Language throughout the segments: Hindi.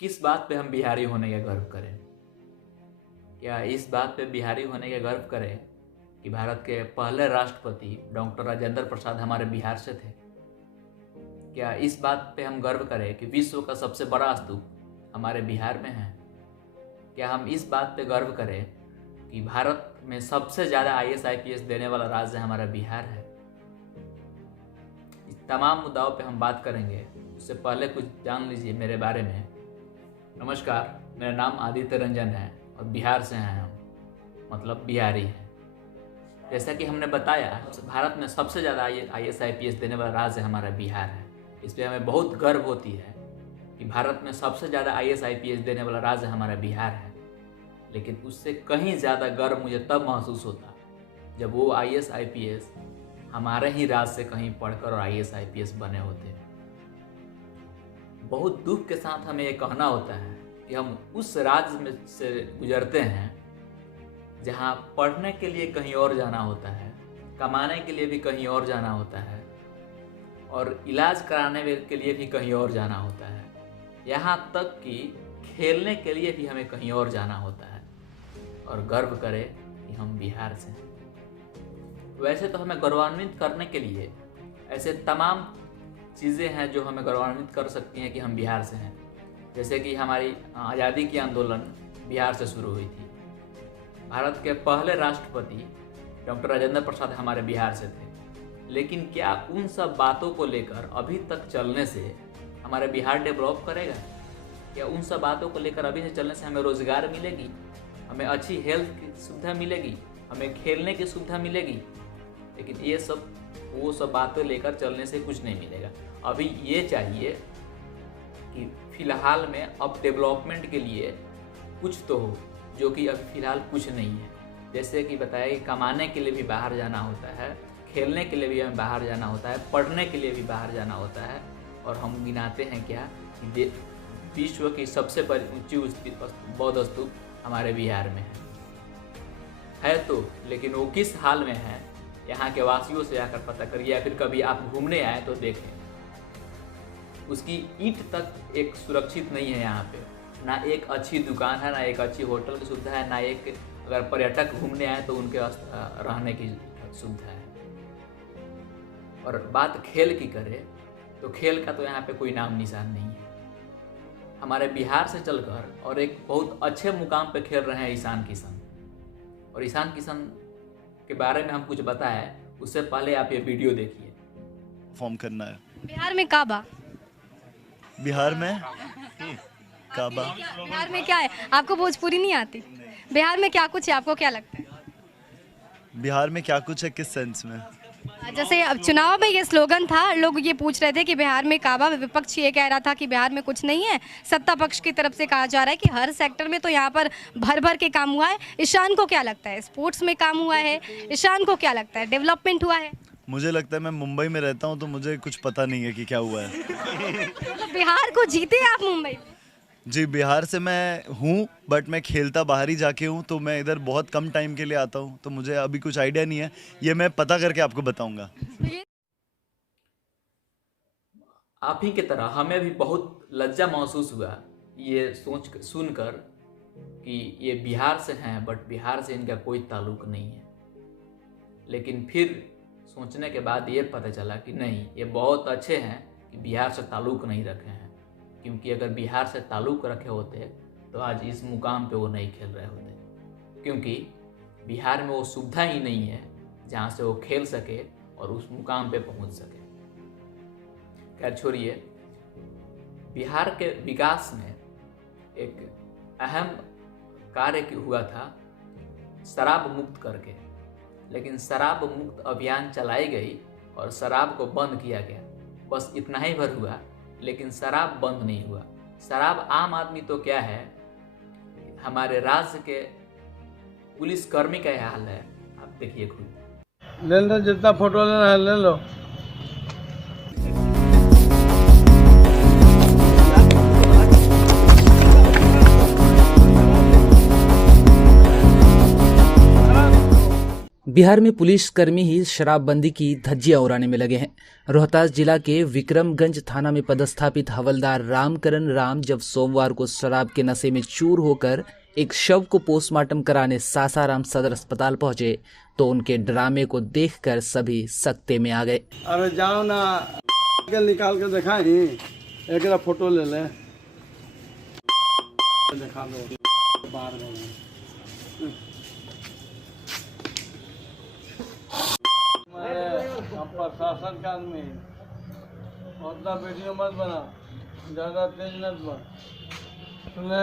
किस बात पे हम बिहारी होने का गर्व करें? क्या इस बात पे बिहारी होने का गर्व करें कि भारत के पहले राष्ट्रपति डॉक्टर राजेंद्र प्रसाद हमारे बिहार से थे? क्या इस बात पे हम गर्व करें कि विश्व का सबसे बड़ा स्तूप हमारे बिहार में है? क्या हम इस बात पे गर्व करें कि भारत में सबसे ज़्यादा IAS IPS देने वाला राज्य हमारा बिहार है? इस तमाम मुद्दाओं पे हम बात करेंगे। उससे पहले कुछ जान लीजिए मेरे बारे में। नमस्कार, मेरा नाम आदित्य रंजन है और बिहार से हैं हम, मतलब बिहारी हैं। जैसा कि हमने बताया, भारत में सबसे ज़्यादा IAS IPS देने वाला राज्य हमारा बिहार है। इस पर हमें बहुत गर्व होती है कि भारत में सबसे ज़्यादा IAS IPS देने वाला राज्य हमारा बिहार है। लेकिन उससे कहीं ज़्यादा गर्व मुझे तब महसूस होता जब वो IAS IPS हमारे ही राज्य से कहीं पढ़कर और IAS IPS बने होते। बहुत दुख के साथ हमें ये कहना होता है कि हम उस राज्य में से गुजरते हैं जहाँ पढ़ने के लिए कहीं और जाना होता है, कमाने के लिए भी कहीं और जाना होता है और इलाज कराने के लिए भी कहीं और जाना होता है। यहाँ तक कि खेलने के लिए भी हमें कहीं और जाना होता है और गर्व करें कि हम बिहार से हैं। वैसे तो हमें गौरवान्वित करने के लिए ऐसे तमाम चीज़ें हैं जो हमें गौरवान्वित कर सकती हैं कि हम बिहार से हैं। जैसे कि हमारी आज़ादी की आंदोलन बिहार से शुरू हुई थी। भारत के पहले राष्ट्रपति डॉक्टर राजेंद्र प्रसाद हमारे बिहार से थे। लेकिन क्या उन सब बातों को लेकर अभी तक चलने से हमारा बिहार डेवलप करेगा? क्या उन सब बातों को लेकर अभी से चलने से हमें रोज़गार मिलेगी, हमें अच्छी हेल्थ की सुविधा मिलेगी, हमें खेलने की सुविधा मिलेगी? लेकिन ये सब वो सब बातें लेकर चलने से कुछ नहीं मिलेगा। अभी ये चाहिए कि फ़िलहाल में अब डेवलपमेंट के लिए कुछ तो हो, जो कि अभी फ़िलहाल कुछ नहीं है। जैसे कि बताया कि कमाने के लिए भी बाहर जाना होता है, खेलने के लिए भी हमें बाहर जाना होता है, पढ़ने के लिए भी बाहर जाना होता है। और हम गिनाते हैं क्या कि विश्व की सबसे ऊंची बौद्ध स्तूप हमारे बिहार में है तो, लेकिन वो किस हाल में है यहाँ के वासियों से आकर पता करिए, या फिर कभी आप घूमने आए तो देखें। उसकी ईंट तक एक सुरक्षित नहीं है यहाँ पे, ना एक अच्छी दुकान है, ना एक अच्छी होटल की सुविधा है, ना एक अगर पर्यटक घूमने आए तो उनके रहने की सुविधा है। और बात खेल की करें तो खेल का तो यहाँ पे कोई नाम निशान नहीं है। हमारे बिहार से चलकर और एक बहुत अच्छे मुकाम पे खेल रहे हैं ईशान किशन। और ईशान किशन के बारे में हम कुछ बताएं उससे पहले आप ये वीडियो देखिए। फॉर्म करना है बिहार में काबा। बिहार में काबा। बिहार में क्या है? आपको भोजपुरी नहीं आती? बिहार में क्या कुछ है, आपको क्या लगता है? बिहार में क्या कुछ है, किस सेंस में? जैसे अब चुनाव में ये स्लोगन था, लोग ये पूछ रहे थे कि बिहार में काबा, विपक्ष ये कह रहा था कि बिहार में कुछ नहीं है। सत्ता पक्ष की तरफ से कहा जा रहा है कि हर सेक्टर में तो यहाँ पर भर भर के काम हुआ है। ईशान को क्या लगता है? स्पोर्ट्स में काम हुआ है? ईशान को क्या लगता है, डेवलपमेंट हुआ है? मुझे लगता है, मैं मुंबई में रहता हूँ तो मुझे कुछ पता नहीं है कि क्या हुआ है। तो बिहार को जीते आप मुंबई में? जी, बिहार से मैं हूँ, बट मैं खेलता बाहर ही जाके हूँ, तो मैं इधर बहुत कम टाइम के लिए आता हूँ, तो मुझे अभी कुछ आइडिया नहीं है। ये मैं पता करके आपको बताऊंगा। आप ही की तरह हमें भी बहुत लज्जा महसूस हुआ ये सुनकर कि ये बिहार से हैं, बट बिहार से इनका कोई ताल्लुक नहीं है। लेकिन फिर सोचने के बाद ये पता चला कि नहीं, ये बहुत अच्छे हैं कि बिहार से ताल्लुक नहीं रखे हैं, क्योंकि अगर बिहार से ताल्लुक रखे होते तो आज इस मुकाम पे वो नहीं खेल रहे होते। क्योंकि बिहार में वो सुविधा ही नहीं है जहाँ से वो खेल सके और उस मुकाम पे पहुँच सके। खैर छोड़िए, बिहार के विकास में एक अहम कार्य हुआ था शराब मुक्त करके। लेकिन शराब मुक्त अभियान चलाई गई और शराब को बंद किया गया, बस इतना ही भर हुआ। लेकिन शराब बंद नहीं हुआ। शराब आम आदमी तो क्या है, हमारे राज्य के पुलिसकर्मी का यह हाल है। आप देखिए खुद। ले लो, जितना फोटो लेना है ले लो। बिहार में पुलिसकर्मी ही शराबबंदी की धज्जियां उड़ाने में लगे हैं। रोहतास जिला के विक्रमगंज थाना में पदस्थापित हवलदार रामकरण राम जब सोमवार को शराब के नशे में चूर होकर एक शव को पोस्टमार्टम कराने सासाराम सदर अस्पताल पहुंचे तो उनके ड्रामे को देखकर सभी सकते में आ गए। अरे जाओ ना निकाल के दिखा ही एक फोटो ले ले दिखा दो बाहर प्रशासन का आदमी उतना वीडियो मत बना, ज़्यादा तेज मत बन, सुने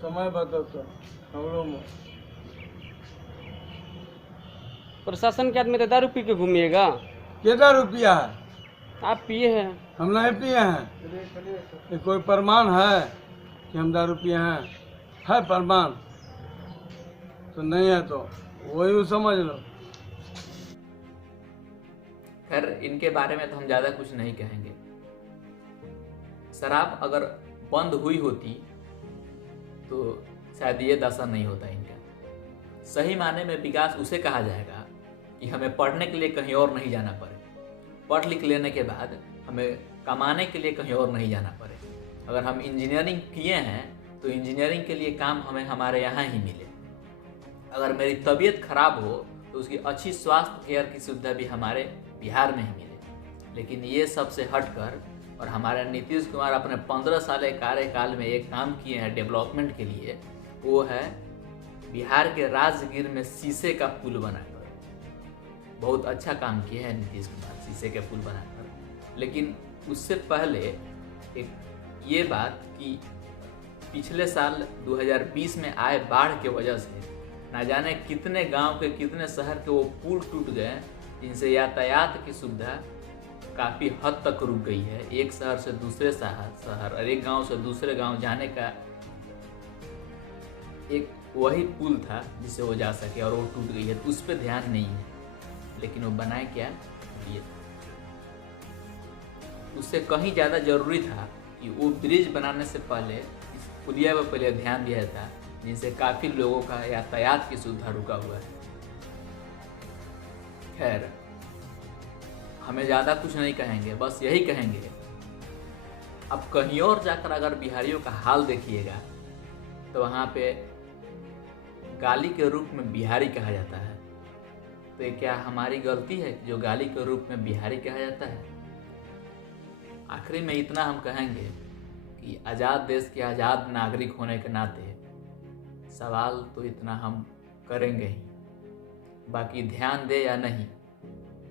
समय बताओ तो हम लोग प्रशासन के आदमी तो दारू पी के घूमिएगा। कितना रुपया है? आप पिए हैं। हम नहीं पिए हैं। ये कोई प्रमाण है कि हम दारू पिए हैं? है प्रमाण तो नहीं है तो वही समझ लो। खैर इनके बारे में तो हम ज़्यादा कुछ नहीं कहेंगे। शराब अगर बंद हुई होती तो शायद ये दशा नहीं होता इनका। सही माने में विकास उसे कहा जाएगा कि हमें पढ़ने के लिए कहीं और नहीं जाना पड़े, पढ़ लिख लेने के बाद हमें कमाने के लिए कहीं और नहीं जाना पड़े। अगर हम इंजीनियरिंग किए हैं तो इंजीनियरिंग के लिए काम हमें हमारे यहाँ ही मिले। अगर मेरी तबीयत खराब हो तो उसकी अच्छी स्वास्थ्य केयर की सुविधा भी हमारे बिहार में ही मिले। लेकिन ये सबसे हटकर और हमारे नीतीश कुमार अपने 15 साल कार्यकाल में एक काम किए हैं डेवलपमेंट के लिए, वो है बिहार के राजगीर में शीशे का पुल बनाकर। बहुत अच्छा काम किया है नीतीश कुमार शीशे के पुल बनाकर। लेकिन उससे पहले एक ये बात कि पिछले साल 2020 में आए बाढ़ के वजह से ना जाने कितने गांव के कितने शहर के वो पुल टूट गए, जिनसे यातायात की सुविधा काफ़ी हद तक रुक गई है। एक शहर से दूसरे शहर और एक गांव से दूसरे गांव जाने का एक वही पुल था जिससे वो जा सके और वो टूट गई है, तो उस पर ध्यान नहीं है। लेकिन वो बनाए क्या ये, उससे कहीं ज़्यादा ज़रूरी था कि वो ब्रिज बनाने से पहले इस पुलिया पर पहले ध्यान दिया था, जिनसे काफ़ी लोगों का यातायात की सुविधा रुका हुआ है। खैर हमें ज़्यादा कुछ नहीं कहेंगे, बस यही कहेंगे अब कहीं और जाकर अगर बिहारियों का हाल देखिएगा तो वहाँ पे गाली के रूप में बिहारी कहा जाता है। तो ये क्या हमारी गलती है जो गाली के रूप में बिहारी कहा जाता है? आखिरी में इतना हम कहेंगे कि आज़ाद देश के आज़ाद नागरिक होने के नाते सवाल तो इतना हम करेंगे ही, बाकी ध्यान दे या नहीं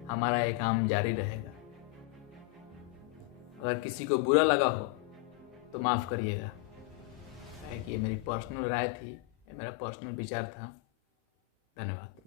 हमारा ये काम जारी रहेगा। अगर किसी को बुरा लगा हो तो माफ़ करिएगा, कि ये मेरी पर्सनल राय थी, ये मेरा पर्सनल विचार था। धन्यवाद।